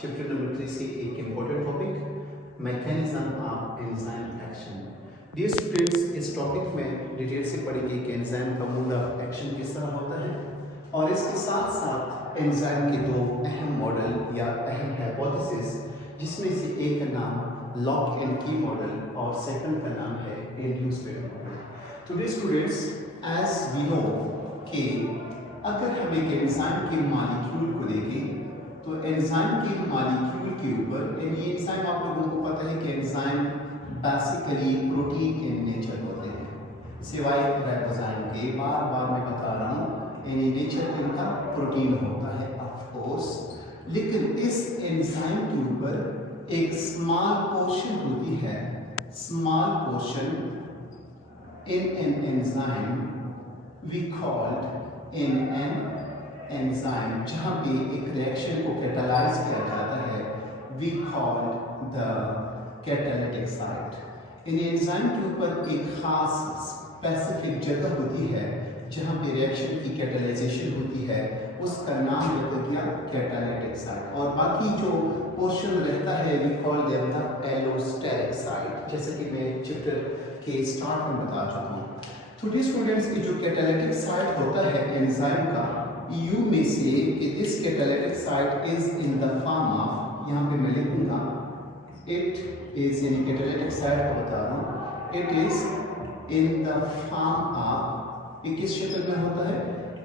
Chapter number 3 से एक important topic mechanism of enzyme action. Dear students, इस topic में डिटेल से पढ़ेंगे कि एंजाइम का मोड ऑफ एक्शन किस तरह होता है और इसके साथ साथ एंजाइम के दो अहम मॉडल या अहम हाइपोथेसिस, जिसमें से एक का नाम लॉक एंड की मॉडल और सेकंड का नाम है इंड्यूसमेंट मॉडल। तो dear students, as we know कि अगर हम एक एंजाइम के मॉलिक्यूल को देखें तो एंजाइम के मॉलिक्यूल के ऊपर, ये एंजाइम आप लोगों को पता है कि enzyme basically protein in nature होते हैं, सिवाय राइबोसोम के। बार बार मैं बता रहा हूँ इन नेचर इनका प्रोटीन होता है ऑफ कोर्स, लेकिन इस एंजाइम के ऊपर एक स्मॉल पोर्शन होती है, small portion in an enzyme we called in an enzyme, जहाँ पे एक रिएक्शन को कैटालाइज किया जाता है, we call the catalytic site. इन एंजाइम के ऊपर एक खास स्पेसिफिक जगह होती है जहाँ पे रिएक्शन की कैटालाइजेशन होती है, उसका नाम रखा गया कैटालिटिक साइट। और बाकी जो पोर्शन रहता है we call them the allosteric site, जैसे कि मैं चैप्टर के स्टार्ट में बता चुका हूँ। तो डियर स्टूडेंट्स, की जो कैटालिटिक साइट होता है एंजाइम का, यू में से कि this catalytic site is in the form of, यहाँ पे मैं लिखूंगा इट इज, यानी कैटालिटिक साइट को बता रहा हूँ, it is in the form of, ये किस शक्ल में होता है,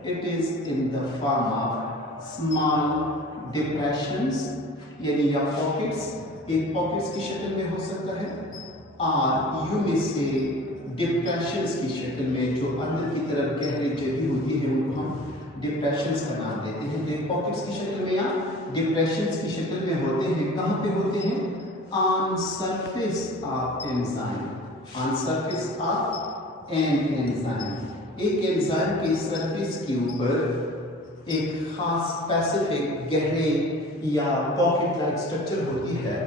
it is in the form of small depressions, यानी या पॉकेट्स, एक पॉकेट्स की शक्ल में हो सकता है, और यू में से डिप्रेशंस की शक्ल में, जो अंदर की तरफ गहरी जगह होती है उनको हम डिप्रेशंस का नाम देते हैं। तो पॉकेट्स की शक्ल में या डिप्रेशंस की शक्ल में होते हैं। कहाँ पे होते हैं? On surface of enzyme, on surface of an enzyme. एक एंजाइम के सरफेस के ऊपर एक खास स्पेसिफिक गहरे या पॉकेट लाइक स्ट्रक्चर होती है।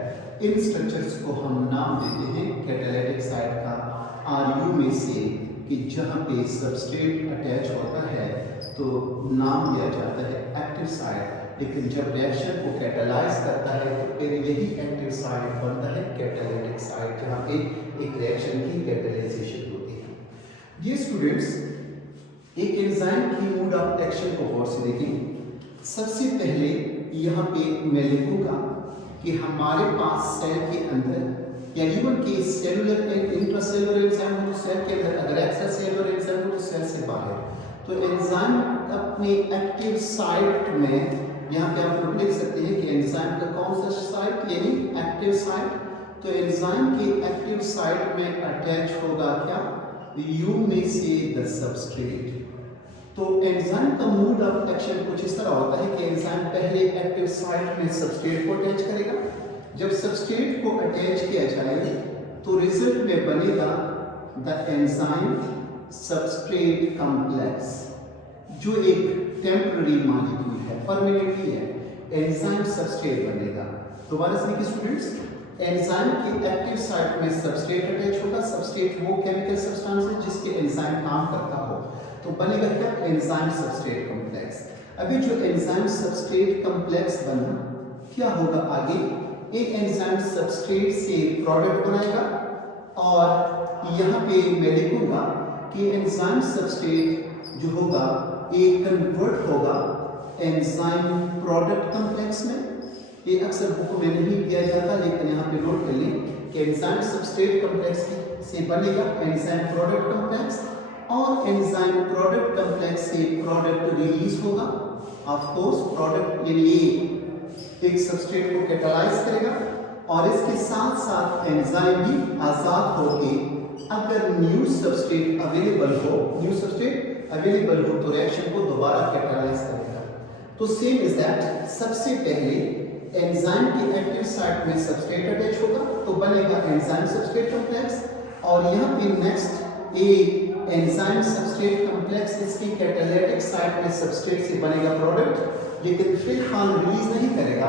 इन स्ट्रक्चर्स को हम नाम देते हैं कैटालिटिक साइट का, और यू में से कि जहाँ पे सबस्ट्रेट अटैच होता है तो नाम दिया जाता है एक्टिव साइट, लेकिन जब रिएक्शन को कैटालाइज करता है तो फिर यही एक्टिव साइट बनता है कैटालिटिक साइट, जहाँ पे एक रिएक्शन की कैटालाइजेशन होती है। ये स्टूडेंट्स, एक एंजाइम की मोड ऑफ एक्शन को गौर से देखें। सबसे पहले यहाँ पे मैं लिखूंगा कि हमारे पास सेल के अंदर, या इवन के सेलुलर एंड इंट्रासेलुलर एंजाइम हो तो सेल के अंदर, अगर एक्स्ट्रा सेलुलर एंजाइम हो तो सेल से बाहर, तो एंजाइम अपने एक्टिव साइट में, यहाँ पे आप लोग लिख सकते हैं कि एंजाइम का कौन सा साइट, यानी एक्टिव साइट। तो एंजाइम के एक्टिव साइट में अटैच होगा क्या, यू में से द सबस्ट्रेट। तो एंजाइम का मोड ऑफ एक्शन कुछ इस तरह होता है कि एंजाइम पहले एक्टिव साइट में सबस्ट्रेट को अटैच करेगा। जब सबस्ट्रेट को अटैच किया जाए तो रिजल्ट में बनेगा द एंजाइम सबस्ट्रेट कॉम्प्लेक्स, जो एक टेम्पररी मॉलिक्यूल है, परमानेंटली है, एंजाइम सबस्ट्रेट बनेगा। दोबारा से देखिए स्टूडेंट्स, एंजाइम के एक्टिव साइट में सबस्ट्रेट अटैच होगा। सबस्ट्रेट वो केमिकल सब्सटेंस है जिसके एंजाइम काम करता हो, तो बनेगा क्या, एंजाइम सबस्ट्रेट कॉम्प्लेक्स। अभी जो एंजाइम सबस्ट्रेट कॉम्प्लेक्स बना, क्या होगा आगे, एक एंजाइम सबस्ट्रेट से प्रोडक्ट बनाएगा, और यहाँ पे मैं लिखूंगा कि एंजाइम सबस्ट्रेट जो होगा एक कन्वर्ट होगा एंजाइम प्रोडक्ट कॉम्प्लेक्स में। ये अक्सर बुक में नहीं दिया जाता, लेकिन यहाँ पे नोट कर लें कि एंजाइम सबस्ट्रेट कॉम्प्लेक्स से बनेगा एंजाइम प्रोडक्ट कॉम्प्लेक्स, और एंजाइम प्रोडक्ट कॉम्प्लेक्स से प्रोडक्ट रिलीज होगा। ऑफ कोर्स प्रोडक्ट, यानी एक सबस्ट्रेट को कैटालाइज करेगा, और इसके साथ साथ एंजाइम भी आजाद होके, अगर न्यू सबस्ट्रेट अवेलेबल हो, न्यू सबस्ट्रेट अवेलेबल हो तो रिएक्शन को दोबारा कैटालाइज करेगा। तो सेम इज दैट, सबसे पहले एंजाइम की एक्टिव साइट में सबस्ट्रेट अटैच होगा तो बनेगा एंजाइम सबस्ट्रेट कॉम्प्लेक्स, और यहाँ पे नेक्स्ट एक एंजाइम सबस्ट्रेट कॉम्प्लेक्स इसकी कैटालिटिक साइट में सबस्ट्रेट से बनेगा प्रोडक्ट, लेकिन फिलहाल रिलीज नहीं करेगा।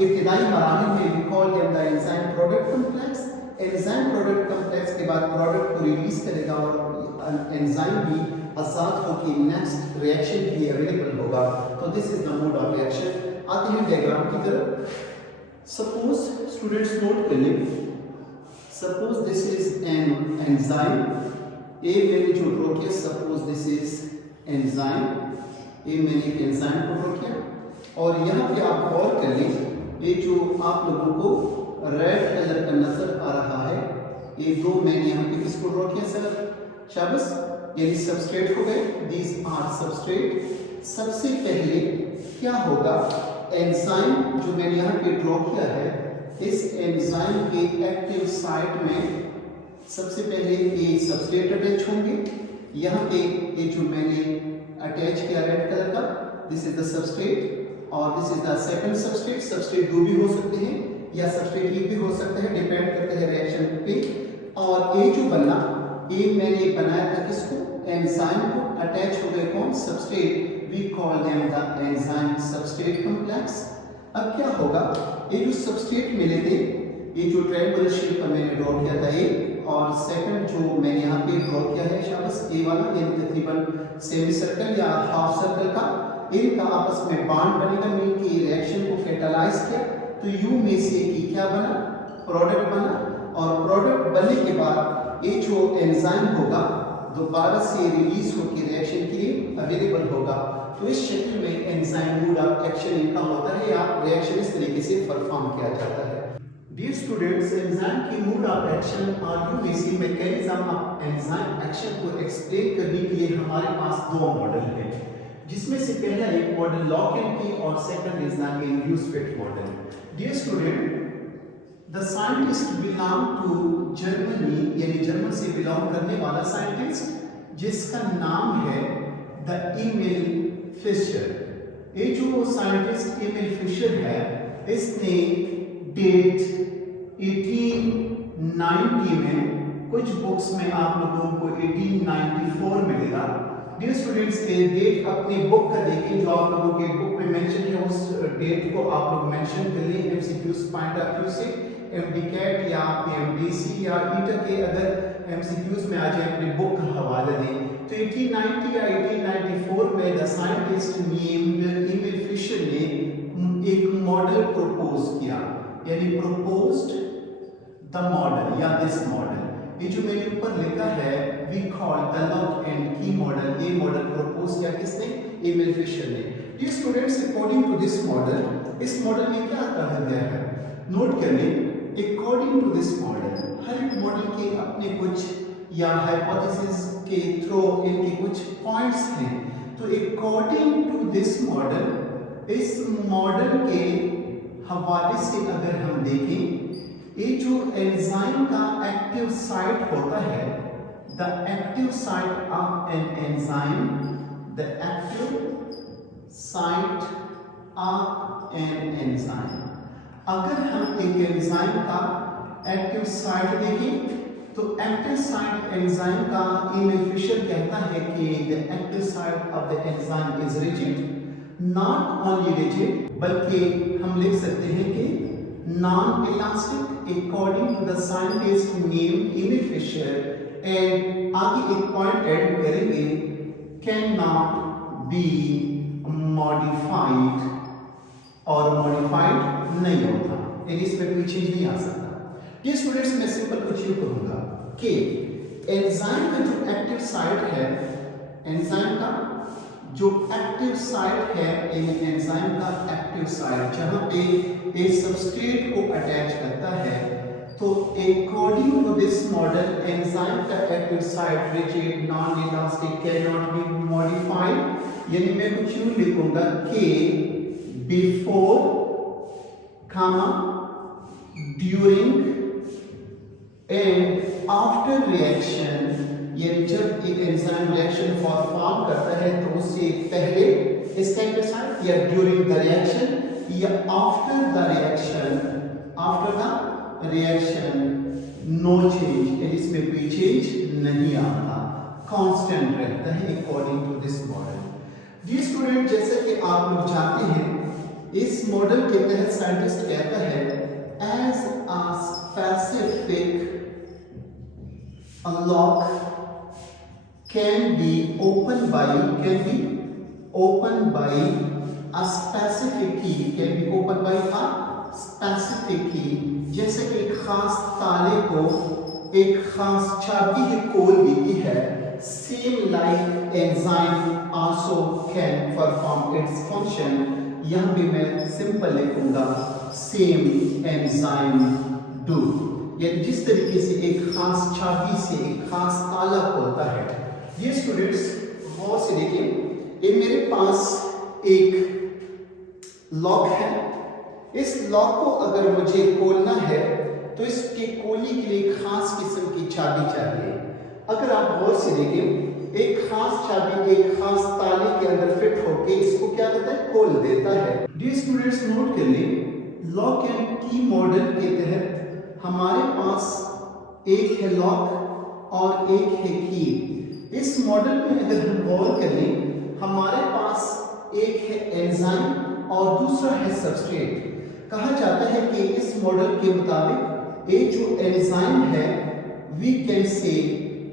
इब्तिदाई मराहिल में we call them the enzyme product complex. Enzyme product complex के बाद प्रोडक्ट को रिलीज करेगा, और एंजाइम भी आजाद होकर नेक्स्ट रिएक्शन के लिए अवेलेबल होगा। तो this is the mode of reaction. आते हैं डायग्राम की तरफ। सपोज स्टूडेंट्स नोट कर लें, suppose this is an enzyme, a मैंने जो ड्रॉ किया, suppose this is enzyme, a मैंने एक एंजाइम को ड्रॉ किया, और यहाँ पे आप गौर कर लें, ये जो आप लोगों को रेड कलर का नजर आ रहा है, ये दो मैंने यहाँ पे किसको ड्रॉ किया सर, शाबाश, यानी सबस्ट्रेट हो गए, दीज आर सबस्ट्रेट। सबसे पहले क्या होगा, एंजाइम जो मैंने यहाँ पे ड्रॉ किया है, इस एंजाइम के एक्टिव साइट में सबसे पहले ये सबस्ट्रेट अटैच होंगे। यहाँ पे ये जो मैंने अटैच किया रेड कलर का, दिस इज द सबस्ट्रेट और this is the second substrate. Substrate दो भी हो सकते हैं या सबस्ट्रेट एक भी हो सकता है, डिपेंड करता है रिएक्शन पे। और ये जो बना, ये मैंने बनाया था किसको, एंजाइम को, अटैच हो गए कौन, substrate, we call them the enzyme substrate complex. अब क्या होगा, ये जो सबस्ट्रेट मिले थे, ये जो ट्रायंगुलर शेप का मैंने ड्रॉ किया था ये, और सेकंड जो मैंने यहाँ पे ड्रॉ किया है शाबाश, ए वाला, ये तकरीबन सेमी सर्कल या हाफ सर्कल का, इनका आपस में बॉन्ड बनेगा, मिलकर रिएक्शन को कैटालाइज किया, तो यू में से कि क्या बना, प्रोडक्ट बना, और प्रोडक्ट बनने के बाद ये जो एंजाइम होगा दोबारा से रिलीज होकर रिएक्शन के लिए अवेलेबल होगा। तो इस शक्ल में एंजाइम मोड ऑफ एक्शन इनका होता है या रिएक्शन इस तरीके से परफॉर्म किया जाता है। डियर स्टूडेंट्स, एंजाइम की मोड ऑफ एक्शन और यूनिसी मैकेनिज्म ऑफ एंजाइम एक्शन को एक्सप्लेन करने के लिए हमारे पास दो मॉडल हैं, जिसमें से पहला एक मॉडल लॉक एंड की और second is the induce fit model. Dear student, the scientist belong to Germany, यानी जर्मन से बिलोंग करने वाला साइंटिस्ट, जिसका नाम है द एमिल फिशर। ये जो साइंटिस्ट एमिल फिशर है, इसने डेट 1890 में, कुछ बुक्स में आप लोगों को 1894 मिलेगा। डियर स्टूडेंट्स, ये डेट अपनी बुक का देखें, जो आप लोगों के बुक में मेंशन है, उस डेट को आप लोग मेंशन कर लें एमसीक्यूज पॉइंट ऑफ व्यू से। एमडीकैट या एमडीसी या ईटा के अगर एमसीक्यूज में आ जाए, अपनी बुक का हवाला दें। तो 1890 या 1894 में the scientist named Emil Fischer ने एक मॉडल प्रपोज किया, यानी प्रपोज्ड द मॉडल या दिस मॉडल। ये जो मैंने ऊपर लिखा है, we call the lock and key model, ये मॉडल प्रपोज किया किसने, एमिल फिशर ने। Dear students, according to this model, इस मॉडल में क्या कहा गया है, नोट कर लें। अकॉर्डिंग टू दिस मॉडल, हर एक मॉडल के अपने कुछ या हाइपोथेसिस के थ्रू इनके कुछ पॉइंट्स हैं। तो अकॉर्डिंग टू दिस मॉडल, इस मॉडल के हवाले से अगर हम देखें, ये जो एंजाइम का एक्टिव साइट होता है, the active site of an enzyme, the active site of an enzyme. अगर हम एक एंजाइम का एक्टिव साइट देखें, तो एक्टिव साइट एंजाइम का एमिल फिशर कहता है कि the active site of the enzyme is rigid, not only rigid, बल्कि हम लिख सकते हैं कि non elastic, according to the scientist name Emil Fischer. And आगे एक पॉइंट ऐड करेंगे, कैन नॉट बी मॉडिफाइड, और मॉडिफाइड नहीं होता, यानी इसमें कोई चीज नहीं आ सकता। डियर स्टूडेंट्स, मैं सिंपल कुछ यूं कहूंगा कि एंजाइम का जो एक्टिव साइट है, एंजाइम का जो एक्टिव साइट है, एंजाइम का एक्टिव साइट जहां पे एक सबस्ट्रेट को अटैच करता है, तो according to this model enzyme का active site rigid, non elastic, can not be modified. यानी मैं कुछ यूं लिखूंगा कि before comma during and after reaction, यानी जब एक एंजाइम रिएक्शन परफॉर्म करता है तो उससे पहले इसका एक्टिव साइट, या ड्यूरिंग द रिएक्शन, या after the reaction, after the reaction no change, यानी इसमें कोई चेंज नहीं आता, कांस्टेंट रहता है according to this model. Dear student, जैसे कि आप लोग जानते हैं, इस मॉडल के तहत साइंटिस्ट कहता है as a specific lock can be open by a specific key, can be opened by a specific key, जैसे कि एक खास ताले को एक खास चाबी ही खोल देती है, same like enzyme also can perform its function. यहाँ भी मैं सिंपल लिखूंगा सेम एंजाइम डू, यानी जिस तरीके से एक खास चाबी से एक खास ताला खोलता है। ये स्टूडेंट्स गौर से देखिए, ये मेरे पास एक लॉक है, इस लॉक को अगर मुझे खोलना है तो इसके खोलने के लिए खास किस्म की चाबी चाहिए। अगर आप गौर से देखें, एक खास चाबी एक खास ताले के अंदर फिट होके इसको क्या करता है, खोल देता है। डियर स्टूडेंट्स नोट कर लें, लॉक एंड की मॉडल के तहत हमारे पास एक है लॉक और एक है की। इस मॉडल में अगर हम गौर करें, हमारे पास एक है एंजाइम और दूसरा है सबस्ट्रेट। कहा जाता है कि इस मॉडल के मुताबिक ये जो एंजाइम है वी कैन से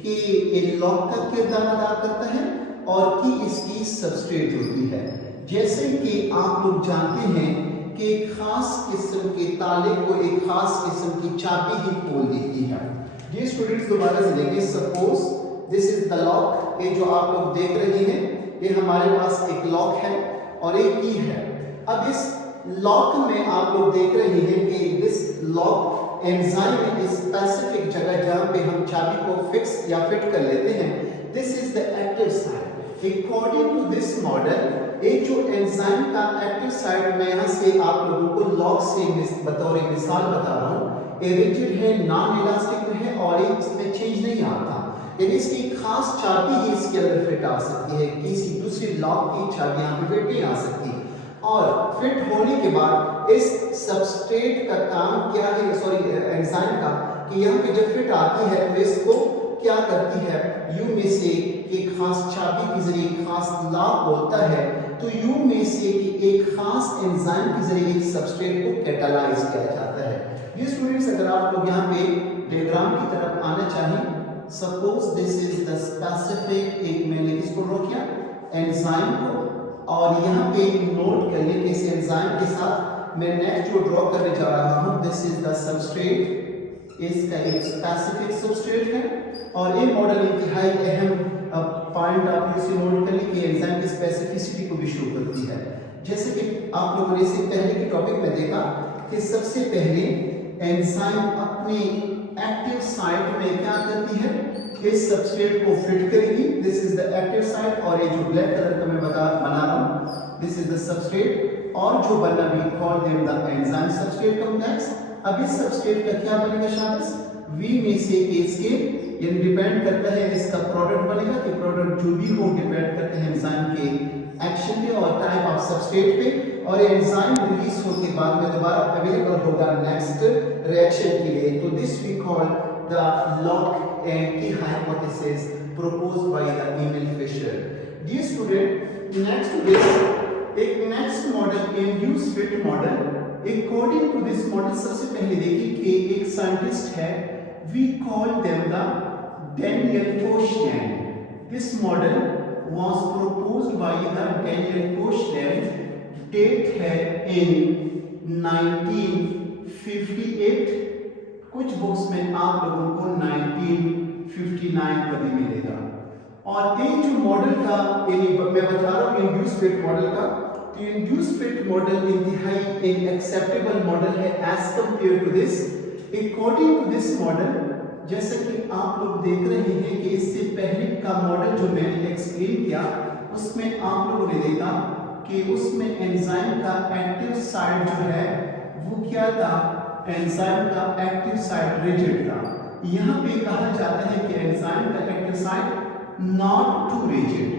कि ये लॉक का किरदार अदा करता है और कि इसकी सबस्ट्रेट होती है। जैसे कि आप लोग जानते हैं कि एक खास किस्म के ताले को एक खास किस्म की चाबी ही खोल देती है। ये स्टूडेंट्स दोबारा से देखें, suppose this is the lock, ये जो आप लोग देख रहे हैं ये हमारे पास एक लॉक है और एक की है। अब इस लॉक में आप लोग देख रहे हैं कि दिस लॉक एंजाइम इस स्पेसिफिक जगह जहां पे हम चाबी को फिक्स या फिट कर लेते हैं, this is the active side. According to this model, एक जो एंजाइम का एक्टिव साइड में यहाँ से आप लोगों को लॉक से बतौर मिसाल बता रहा हूँ, ये रिजिड है, नॉन इलास्टिक है और इसमें चेंज नहीं आता, यानी इसकी खास चाबी ही इसके अंदर फिट आ सकती है, किसी दूसरी लॉक की चाबी यहाँ पे फिट नहीं आ सकती। और फिट होने के बाद इस सबस्ट्रेट का काम क्या है, सॉरी एंजाइम का, कि यहाँ पे जब फिट आती है तो इसको क्या करती है, यू में से एक खास चाबी के जरिए खास लॉक बोलता है, तो यू में से कि एक खास एंजाइम के जरिए सबस्ट्रेट को कैटालाइज किया जाता है। ये स्टूडेंट्स अगर आप लोग यहाँ पे डायग्राम की तरफ आना चाहें, suppose this is the specific, एक मैंने किसको ड्रॉ किया, एंजाइम को, और यहाँ पे नोट कर लें कि इस एंजाइम के साथ मैं नेक्स्ट जो ड्रॉ करने जा रहा हूँ, दिस इज द सबस्ट्रेट, इसका एक स्पेसिफिक सबस्ट्रेट है। और ये मॉडल इंतहाई अहम पॉइंट आप इसे नोट कर लें कि एंजाइम की स्पेसिफिसिटी को भी शो करती है। जैसे कि आप लोगों ने इससे पहले के टॉपिक में देखा कि सबसे पहले एंजाइम अपनी एक्टिव साइट में क्या करती है, इस सबस्ट्रेट को फिट करेगी, this is the active site, और ये जो ब्लैक कलर का मैं बना रहा हूँ, दिस इज द सबस्ट्रेट, और जो बना we call them the enzyme substrate complex. अब इस सबस्ट्रेट का क्या बनेगा शाबाश, वी में से इसके, ये डिपेंड करता है इसका प्रोडक्ट बनेगा कि प्रोडक्ट जो भी हो डिपेंड करते हैं एंजाइम के एक्शन पे और टाइप ऑफ सबस्ट्रेट पे, और एंजाइम रिलीज होने के बाद में दोबारा अवेलेबल होगा नेक्स्ट रिएक्शन के लिए। तो this we call the lock and key hypothesis proposed by the Emil Fisher. Dear student, next to this, एक next model induced fit model. According to this model, सबसे पहले देखिए कि एक साइंटिस्ट है, we call them the Daniel Koshland. This model was proposed by the Daniel Koshland. Date है in 1958. कुछ books में आप लोगों को 1959 का भी मिलेगा। और ये जो मॉडल का, मैं बता रहा हूँ इंड्यूस फिट मॉडल का, तो इंड्यूस फिट मॉडल इंतहाई एक एक्सेप्टेबल मॉडल है as compare to this. According to this model, जैसे कि आप लोग देख रहे हैं कि इससे पहले का मॉडल जो मैंने एक्सप्लेन किया, उसमें आप लोगों ने देखा कि उसमें एंजाइम का एक्टिव साइड जो है वो क्या था, एंजाइम का एक्टिव साइट रिजिड था। यहाँ पे कहा जाता है कि एंजाइम का active site not too rigid,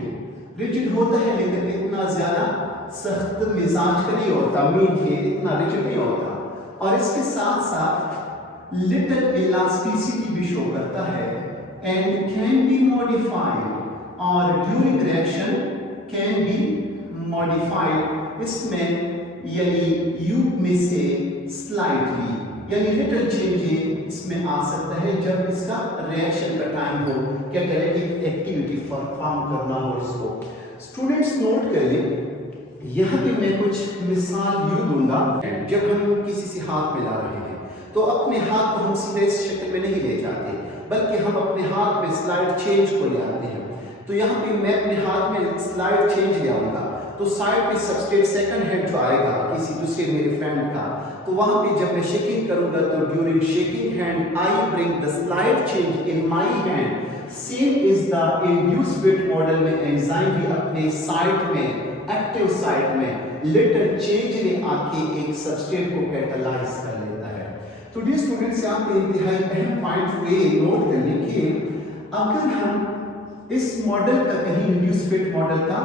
rigid होता है लेकिन इतना ज्यादा सख्त मिजाज का नहीं होता, मीठे इतना रिजिड नहीं होता, और इसके साथ साथ लिटिल इलास्टिसिटी भी शो करता है एंड कैन बी मॉडिफाइड, और during reaction can be modified. इसमें यानी यू में से स्लाइटली यानी लिटिल चेंज इसमें आ सकता है जब इसका रिएक्शन का टाइम हो, कैटालिटिक एक्टिविटी परफॉर्म करना हो इसको। स्टूडेंट्स नोट कर लें, यहाँ पे मैं कुछ मिसाल यू दूंगा कहूँगा जब हम किसी से हाथ मिला रहे हैं तो अपने हाथ को हम सीधे इस शक्ल में नहीं ले जाते, बल्कि हम अपने हाथ में स्लाइड चेंज को ले आते हैं। तो यहाँ पे मैं अपने हाथ में स्लाइड चेंज ले आऊँगा, तो साइड पे सबस्ट्रेट सेकंड हैंड जो आएगा किसी दूसरे मेरे फ्रेंड का, तो वहाँ पे जब मैं शेकिंग करूँगा तो during shaking hand I bring the slide change in my hand. Same is the induced fit model में एंजाइम भी अपने साइट में, एक्टिव साइट में लिटिल चेंज ले आके एक सबस्ट्रेट को कैटालाइज कर लेता है। तो डियर स्टूडेंट्स, यहाँ पे इंतहाई अहम पॉइंट हुए नोट करने के, अगर हम इस मॉडल का कहीं इंड्यूस्ड फिट मॉडल का,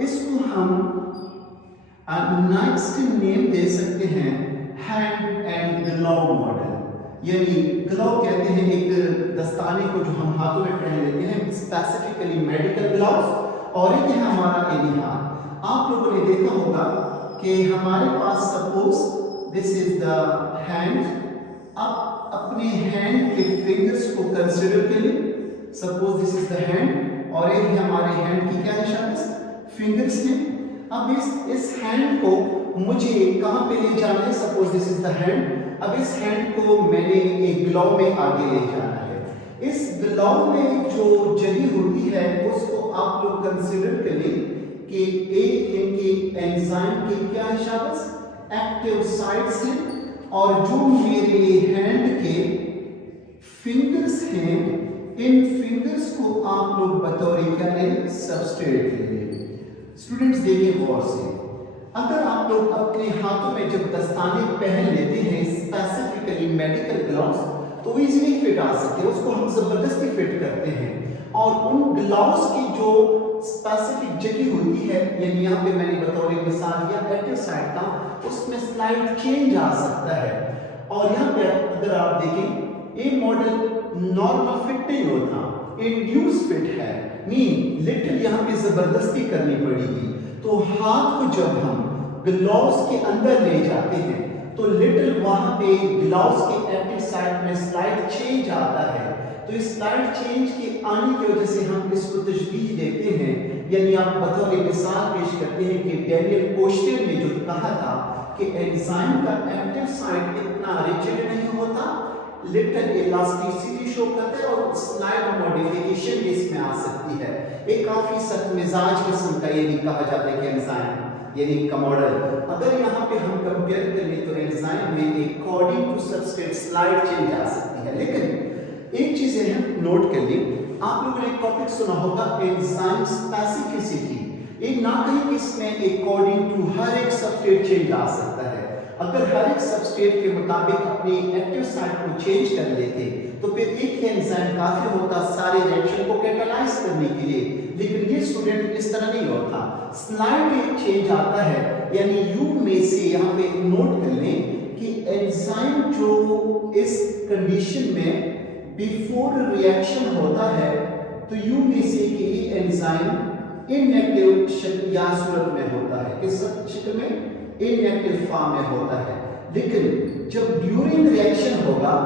इसको हम नेक्स्ट नेम दे सकते हैं हैंड एंड ग्लव मॉडल। यानी ग्लव कहते हैं एक दस्ताने को जो हम हाथों में पहन लेते हैं, स्पेसिफिकली मेडिकल ग्लव्स, और एक है हमारा एनिहार। आप लोगों ने देखा होगा कि हमारे पास suppose this is the hand, आप अपने हैंड के फिंगर्स को कंसीडर करें। Suppose this is the hand और एक हमारे हैंड की क्या निशान है, फिंगर्स हैं। अब इस हैंड को मुझे कहाँ पे ले जाना है, suppose this is the hand. अब इस हैंड को मैंने एक ग्लव में आगे ले जाना है। इस ग्लव में जो जगह होती है उसको आप लोग कंसीडर करें कि एक इनकी एंजाइम की क्या इशारत, एक्टिव साइट्स हैं, और जो मेरे हैंड के फिंगर्स हैं, इन फिंगर्स को आप लोग बतौर क्या लें, सबस्ट्रेट लें। स्टूडेंट्स देखिए गौर से, अगर आप लोग अपने हाथों में जब दस्ताने पहन लेते हैं, स्पेसिफिकली मेडिकल ग्लव्स, तो इजीली फिट आ सकते हैं, उसको हम जबरदस्ती फिट करते हैं। और उन ग्लव्स की जो स्पेसिफिक जगह होती है, यानी यहाँ पे मैंने बतौर मिसाल दिया एक्टिव साइड का, उसमें स्लाइड चेंज आ सकता है। और यहाँ पे अगर आप देखें, ये मॉडल नॉर्मल फिट नहीं होता, इंड्यूस फिट है, मीन लिटिल यहाँ पे जबरदस्ती करनी पड़ेगी। तो हाथ को जब हम ग्लव्स के अंदर ले जाते हैं तो लिटिल वहां पे ग्लव्स के एक्टिव साइड में स्लाइड चेंज आता है। तो इस स्लाइड चेंज के आने की वजह से हम इसको तशबीह देते हैं, यानी आप बतौर मिसाल पेश करते हैं कि डैनियल कोस्टेल ने जो कहा था कि एंजाइम का एक्टिव साइड इतना रिजिड नहीं होता, लिटिल इलास्टिसिटी शो करता है और स्लाइड मॉडिफिकेशन इसमें आ सकती है। एक काफी सख्त मिजाज किस्म का ये भी कहा जाता है कि एंजाइम यानी का मॉडल। अगर यहाँ पे हम कंपेयर करें तो एंजाइम में according to substrate slide change आ सकती है। लेकिन एक चीज है नोट कर लें, आप लोगों ने एक टॉपिक सुना होगा एंजाइम स्पेसिफिसिटी। एक ना कहीं कि इसमें अकॉर्डिंग टू हर एक सबस्ट्रेट चेंज आ सकता है। अगर हर एक सबस्ट्रेट के मुताबिक अपनी एक्टिव साइट को चेंज कर लेते तो फिर एक एंजाइम काफी होता सारे रिएक्शन को कैटालाइज करने के लिए। लेकिन ये स्टूडेंट इस तरह नहीं होता, स्लाइड एक चेंज आता है। यानी यू में से यहाँ पे नोट कर लें कि एंजाइम जो इस कंडीशन में बिफोर रिएक्शन होता है, तो यू में से कि ये एंजाइम इनएक्टिव शक्ल या सूरत में होता है, किस शक्ल में, इनएक्टिव फॉर्म में होता है। लेकिन जब ड्यूरिंग रिएक्शन होगा,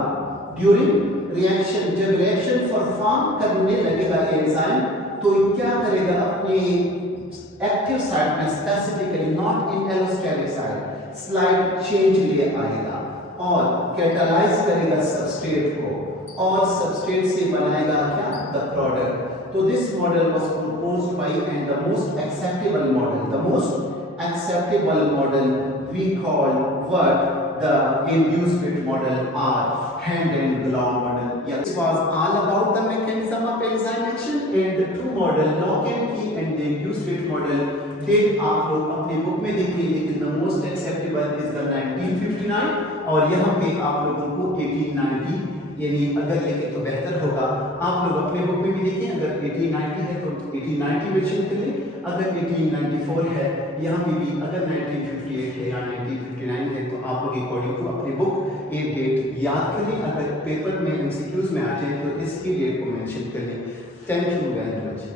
ड्यूरिंग रिएक्शन जब रिएक्शन परफॉर्म करने लगेगा एंजाइम, तो क्या करेगा, अपनी एक्टिव साइड में specifically not in allosteric side slide change ले आएगा और कैटालाइज करेगा सबस्ट्रेट को, और सबस्ट्रेट से बनाएगा क्या, द प्रोडक्ट। तो this model was proposed by and the most acceptable model we call what the induced fit model or hand and glove model. Yeah, this was all about the mechanism of enzyme action and the two model, lock and key and the induced fit model. डेट आप लोग अपने book में देखिए, लेकिन the most acceptable is the 1959 और यहाँ पे आप लोगों को 1890 यानी अगर लेके तो बेहतर होगा। आप लोग अपने बुक में भी देखें, अगर 1890 है तो 1890 मेंशन कर लें, अगर 1894 है यहाँ पे भी, अगर 1958 है या 1959 है तो आप लोग अकॉर्डिंग टू अपनी बुक ये डेट याद कर लें। अगर पेपर में एमसीक्यूज में आ जाए तो इसकी डेट को मेंशन कर लें। Thank you very much.